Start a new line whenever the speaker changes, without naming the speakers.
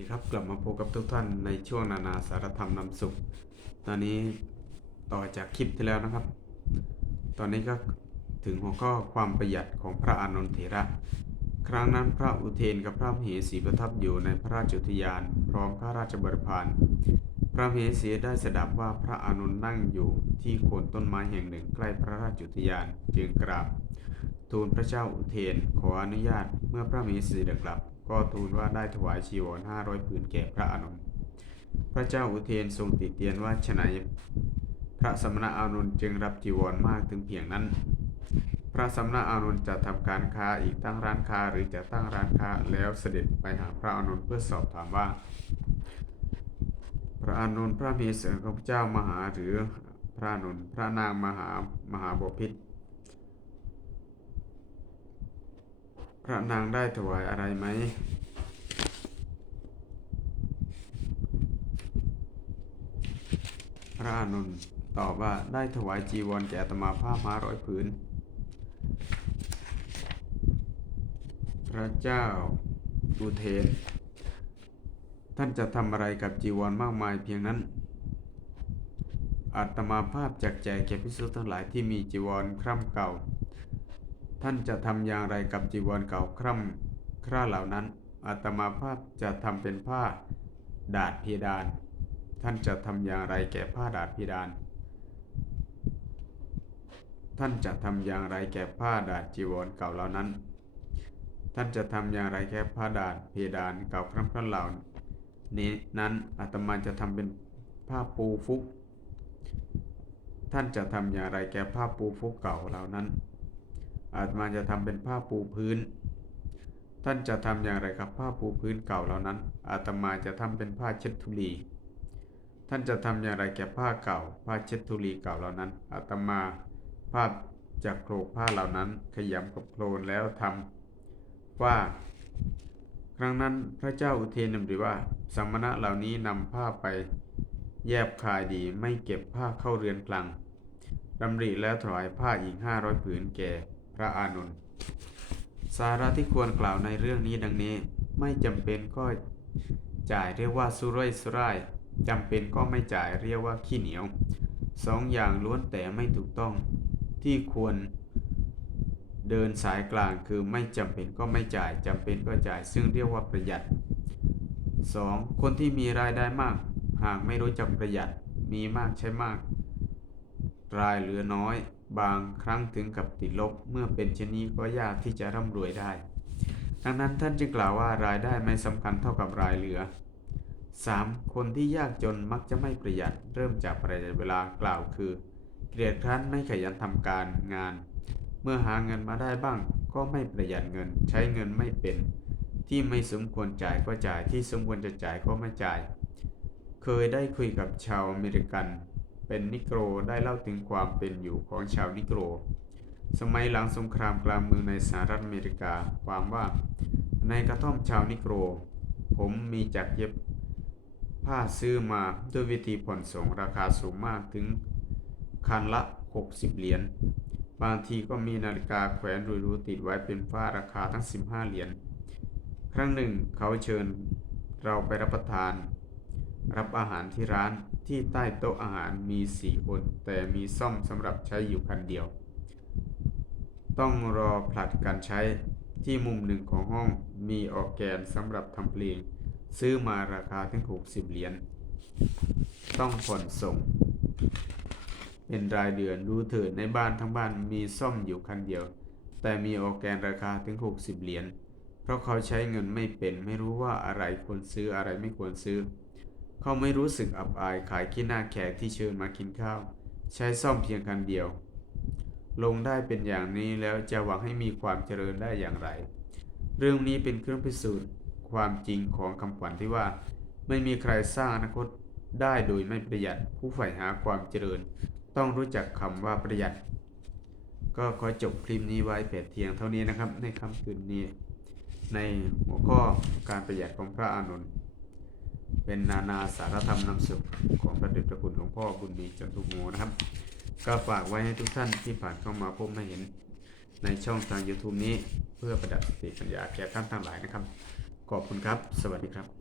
ดีครับกลับมาพบกับทุกท่านในช่วงนานาสารธรรมนำสุข ตอนนี้ต่อจากคลิปที่แล้วนะครับ ตอนนี้ก็ถึงหัวข้อความประหยัดของพระอานนทเถระ ครั้งนั้นพระอุเทนกับพระเหสีประทับอยู่ในพระราชอุทยาน พร้อมข้าราชบริพารพระเหสีได้สดับว่าพระอานนท์นั่งอยู่ที่โคนต้นไม้แห่งหนึ่งใกล้พระราชอุทยานจึงกราบ ทูลพระเจ้าอุเทนขออนุญาตเมื่อพระมเหสีเดกลับ ก็ทูลว่าได้ถวายชีวรห้าร้อยผืนแก่พระอานนท์พระเจ้าอุเทนทรงติเตียนว่าฉนัยพระสมณะอานนท์จึงรับจีวรมากถึงเพียงนั้น พระสมณะอานนท์จะทำการค้าอีกตั้งร้านค้าหรือจะตั้งร้านค้าแล้วเสด็จไปหาพระอานนท์เพื่อสอบถามว่า พระอานนท์พระมีเสือของพระเจ้ามหาหรือพระอานนท์พระนางมหามหาบพิต รพระนางได้ถวายอะไรไหมพระอานนตอบว่าได้ถวายจีวรแก่ตมาภาพห้าร้อยผืน พระเจ้าอุเทน ท่านจะทำอะไรกับจีวรมากมายเพียงนั้น อาตมาภาพจักแจกแก่พิสุทั้งหลายที่มีจีวรคร่ำเก่า ท่านจะทำอย่างไรกับจีวรเก่าคร่ำคร่าเหล่านั้นอาตมาภาพจะทำเป็นผ้าดาดเพดาน ท่านจะทำอย่างไรแก่ผ้าดาดเพดาน ท่านจะทำอย่างไรแก่ผ้าดาดจีวรเก่าเหล่านั้น ท่านจะทำอย่างไรแก่ผ้าดาดเพดานเก่าคร่ำคร่าเหล่านี้นั้นอาตมาจะทำเป็นผ้าปูฟุก ท่านจะทำอย่างไรแก่ผ้าปูฟุกเก่าเหล่านั้น อาตมาจะทำเป็นผ้าปูพื้น ท่านจะทำอย่างไรกับผ้าปูพื้นเก่าเหล่านั้น อาตมาจะทำเป็นผ้าเช็ดทุลี ท่านจะทำอย่างไรแก่ผ้าเก่า ผ้าเช็ดทุลีเก่าเหล่านั้น อาตมาภาพจากโครกผ้าเหล่านั้น ขยำกับโคลนแล้วทำว่า ครั้งนั้นพระเจ้าอุเทนดำริว่าสมณะเหล่านี้นำผ้าไปแยบคายดีไม่เก็บผ้าเข้าเรือนกลางดำริแล้วถวายผ้าอีกห้าร้อยผืนแก่ พระอานนท์สาระที่ควรกล่าวในเรื่องนี้ดังนี้ ไม่จำเป็นก็จ่ายเรียกว่าสุร่ยสุร่ายจำเป็นก็ไม่จ่ายเรียกว่าขี้เหนียวสองอย่างล้วนแต่ไม่ถูกต้องที่ควรเดินสายกลางคือไม่จำเป็นก็ไม่จ่ายจำเป็นก็จ่าย ซึ่งเรียกว่าประหยัด 2. คนที่มีรายได้มาก หากไม่รู้จักประหยัดมีมากใช้มาก รายเหลือน้อย บางครั้งถึงกับติดลบ เมื่อเป็นเช่นนี้ก็ยากที่จะร่ำรวยได้ ดังนั้นท่านจึงกล่าวว่ารายได้ไม่สำคัญเท่ากับรายเหลือ 3. คนที่ยากจนมักจะไม่ประหยัด เริ่มจากประหยัดเวลากล่าวคือ เกลียดครั้นไม่ขยันทำการงาน เมื่อหาเงินมาได้บ้าง ก็ไม่ประหยัดเงิน ใช้เงินไม่เป็น ที่ไม่สมควรจ่ายก็จ่ายที่สมควรจะจ่ายก็ไม่จ่าย เคยได้คุยกับชาวอเมริกัน เป็นนิโกรได้เล่าถึงความเป็นอยู่ของชาวนิโกร สมัยหลังสงครามกลางเมืองในสหรัฐอเมริกา ความว่า ในกระท่อมชาวนิโกร ผมมีจักรเย็บผ้าซื้อมาด้วยวิธีผ่อนส่งราคาสูงมากถึงคันละ 60 เหรียญ บางทีก็มีนาฬิกาแขวนรูๆติดไว้เป็นฝ้าราคาทั้ง 15 เหรียญ ครั้งหนึ่งเขาเชิญเราไปรับประทาน รับอาหารที่ร้านที่ใต้โต๊ะอาหารมีสี่คน แต่มีซ่อมสำหรับใช้อยู่คันเดียว ต้องรอผลัดกันใช้ที่มุมหนึ่งของห้องมีออร์แกนสำหรับทำเพลง ซื้อมาราคาถึง 60 เหรียญต้องผ่อนส่ง เป็นรายเดือนดูเถิดในบ้านทั้งบ้านมีซ่อมอยู่คันเดียว แต่มีออร์แกนราคาถึง 60 เหรียญเพราะเขาใช้เงินไม่เป็นไม่รู้ว่าอะไรควรซื้ออะไรไม่ควรซื้อ เขาไม่รู้สึกอับอายขายขี้หน้าแขกที่เชิญมากินข้าว ใช้ซ่อมเพียงคันเดียว ลงได้เป็นอย่างนี้แล้วจะหวังให้มีความเจริญได้อย่างไร เรื่องนี้เป็นเครื่องพิสูจน์ความจริงของคำขวัญที่ว่า ไม่มีใครสร้างอนาคตได้โดยไม่ประหยัดผู้ใฝ่หาความเจริญ ต้องรู้จักคำว่าประหยัด ก็ขอจบคลิปนี้ไว้เพียงเทียงเท่านี้นะครับ ในค่ำคืนนี้ ในหัวข้อการประหยัดของพระอานนท์ เป็นนานาสารธรรมนำสุขของพระเดชพระคุณหลวงพ่อบุญมีจันทุโมนะครับ ก็ฝากไว้ให้ทุกท่านที่ผ่านเข้ามาพบมาเห็นในช่องทาง YouTube นี้ เพื่อประดับสติปัญญาแก่ท่านทั้งหลายนะครับ ขอบคุณครับ สวัสดีครับ